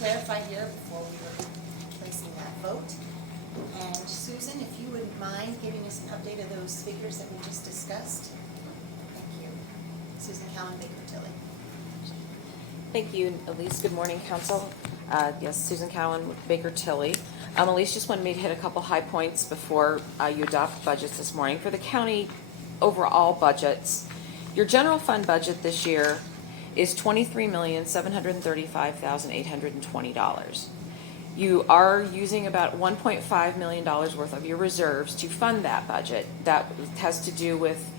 clarify here before we were placing that vote. And Susan, if you wouldn't mind giving us an update of those figures that we just discussed. Thank you. Susan Cowan, Baker Tilly. Thank you, Elise. Good morning, Council. Yes, Susan Cowan with Baker Tilly. Elise just wanted me to hit a couple high points before you adopt budgets this morning. For the county overall budgets, your general fund budget this year is $23,735,820. You are using about $1.5 million worth of your reserves to fund that budget. That has to do with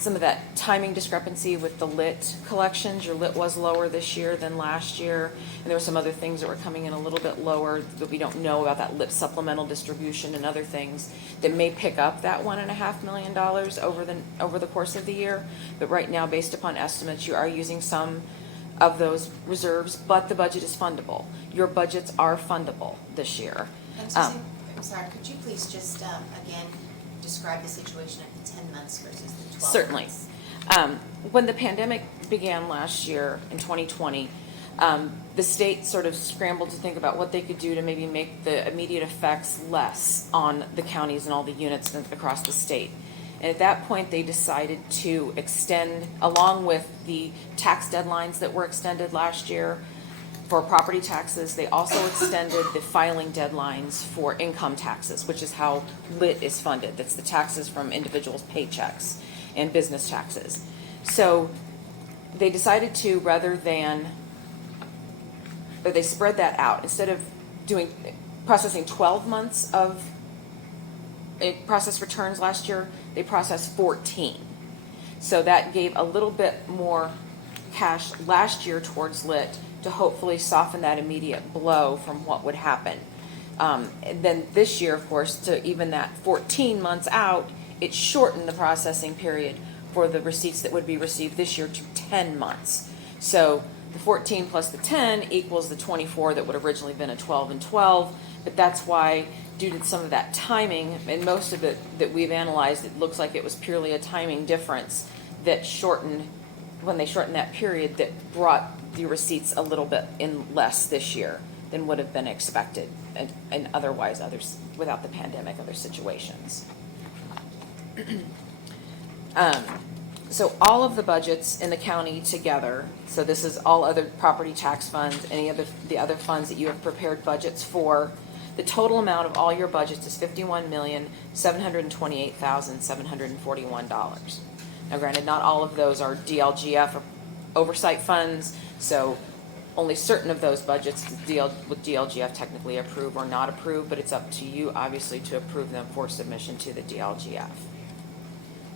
some of that timing discrepancy with the lit collections. Your lit was lower this year than last year, and there were some other things that were coming in a little bit lower that we don't know about, that lit supplemental distribution and other things that may pick up that $1.5 million over the course of the year. But right now, based upon estimates, you are using some of those reserves, but the budget is fundable. Your budgets are fundable this year. And Susan, I'm sorry, could you please just, again, describe the situation at the 10 months versus the 12 Certainly. months? When the pandemic began last year in 2020, the state sort of scrambled to think about what they could do to maybe make the immediate effects less on the counties and all the units across the state. And at that point, they decided to extend, along with the tax deadlines that were extended last year for property taxes, they also extended the filing deadlines for income taxes, which is how lit is funded. That's the taxes from individuals' paychecks and business taxes. So they decided to, they spread that out. Instead of processing 12 months of process returns last year, they processed 14. So that gave a little bit more cash last year towards lit to hopefully soften that immediate blow from what would happen. And then this year, of course, to even that 14 months out, it shortened the processing period for the receipts that would be received this year to 10 months. So the 14 plus the 10 equals the 24 that would have originally been a 12 and 12, but that's why, due to some of that timing, and most of it that we've analyzed, it looks like it was purely a timing difference that shortened, when they shortened that period, that brought the receipts a little bit in less this year than would have been expected and otherwise others without the pandemic, other situations. So all of the budgets in the county together, so this is all other property tax funds, any of the other funds that you have prepared budgets for, the total amount of all your budgets is $51,728,741. Now granted, not all of those are DLGF or oversight funds, so only certain of those budgets with DLGF technically approve or not approve, but it's up to you obviously to approve them for submission to the DLGF.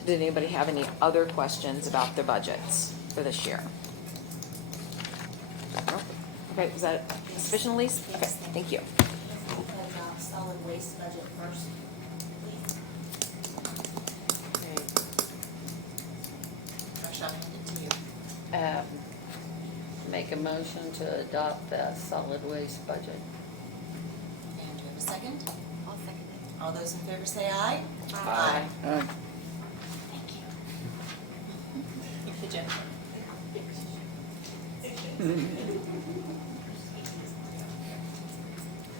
Did anybody have any other questions about the budgets for this year? Nope. Okay, was that sufficient, Elise? Yes, Okay, thank you. Solid waste budget first, please. Josh, I'll hand it to you. Make a motion to adopt the solid waste budget. And do you have a second? I'll second it. All those in favor say aye. Aye. Thank you. Good job.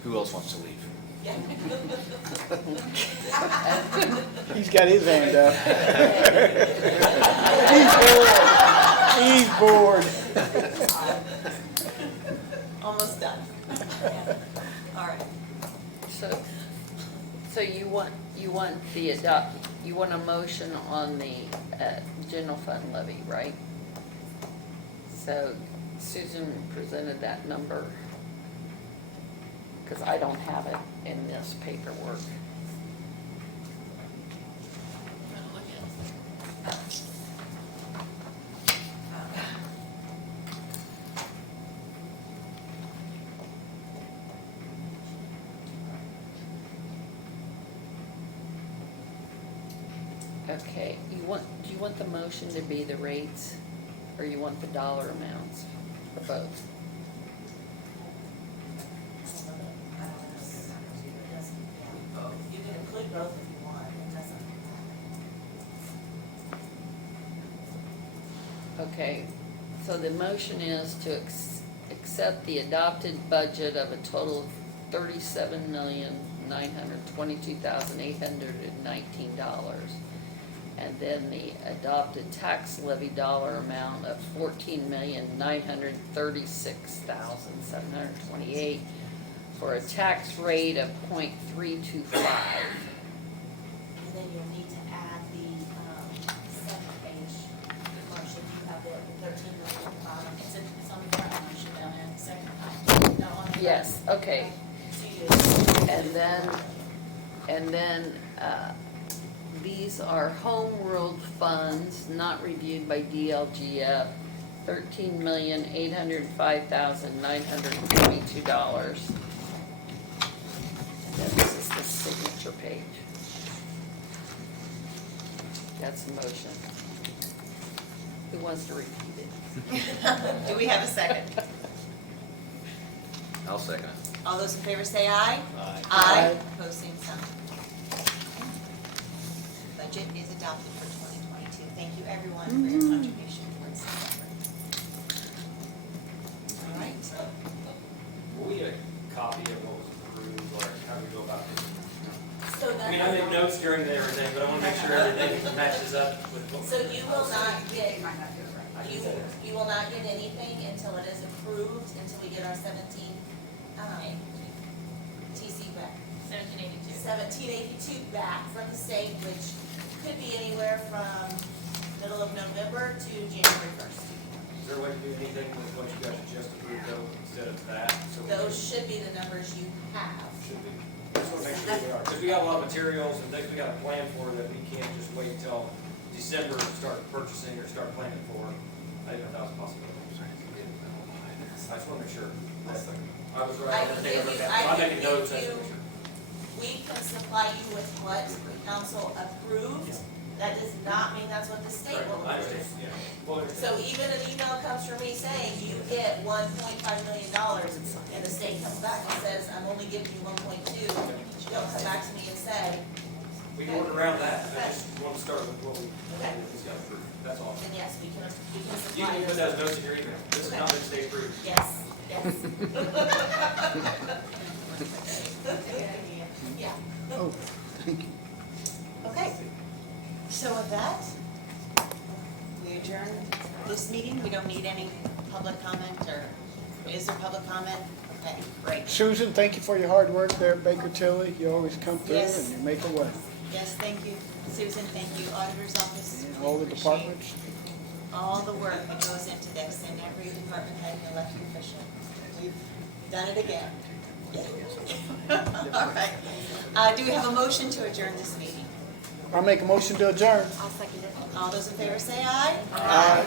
Who else wants to leave? He's got his hand up. He's bored. Almost done. All right. So you want a motion on the general fund levy, right? So Susan presented that number, because I don't have it in this paperwork. Okay, do you want the motion to be the rates, or you want the dollar amounts, or both? You can include both if you want, it doesn't. Okay, so the motion is to accept the adopted budget of a total of $37,922,819. And then the adopted tax levy dollar amount of $14,936,728 for a tax rate of 0.325. And then you'll need to add the, second page, Marcia, you have the 13 million at the bottom. It's on the front, Marcia, down there, the second page. No, on the front. Yes, okay. So you- And then, these are home ruled funds not reviewed by DLGF, $13,805,942. And then this is the signature page. That's the motion. Who wants to repeat it? Do we have a second? I'll second it. All those in favor say aye. Aye. Aye. Opposed, same sign. Budget is adopted for 2022. Thank you, everyone, for your contribution towards this effort. All right. Will we get a copy of what was approved, or how do we go about this? So I mean, I made notes during the everything, but I want to make sure everything matches up with what. So you will not get, I can say that. you will not get anything until it is approved, until we get our 17, TC back. 1782 back from the state, which could be anywhere from middle of November to January 1st. Is there a way to do anything with what you guys just approved though, instead of that? So we Those should be the numbers you have. should be, just want to make sure we are, because we got a lot of materials and things we got to plan for that we can't just wait until December to start purchasing or start planning for. I didn't know that was a possibility. I just want to make sure. I was right. I can give you, I I'm can making notes. I give just you, want to make sure. we can supply you with what the council approved. That does not mean that's what the state Right, will I approve. understand, yeah. Well, So even an email comes from me saying you get $1.5 million, and the state comes back and says, I'm only giving you 1.2, don't come back to me and say, we can work around that. I just want to start with what we, Okay. just got approved. That's all. then yes, we can You supply can you. put those notes in your email. This has not been state approved. Yes, yes. Yeah. Oh, thank you. Okay. So with that, we adjourn this meeting. We don't need any public comment, or is there public comment? Okay, great. Susan, thank you for your hard work there at Baker Tilly. You always come through Yes. and you make a way. Yes, thank you. Susan, thank you. Auditor's office. And we all the appreciate departments. all the work that goes into this, and every department head and elected official. You've done it again. All right. Do we have a motion to adjourn this meeting? I'll make a motion to adjourn. I'll second it. All those in favor say aye. Aye.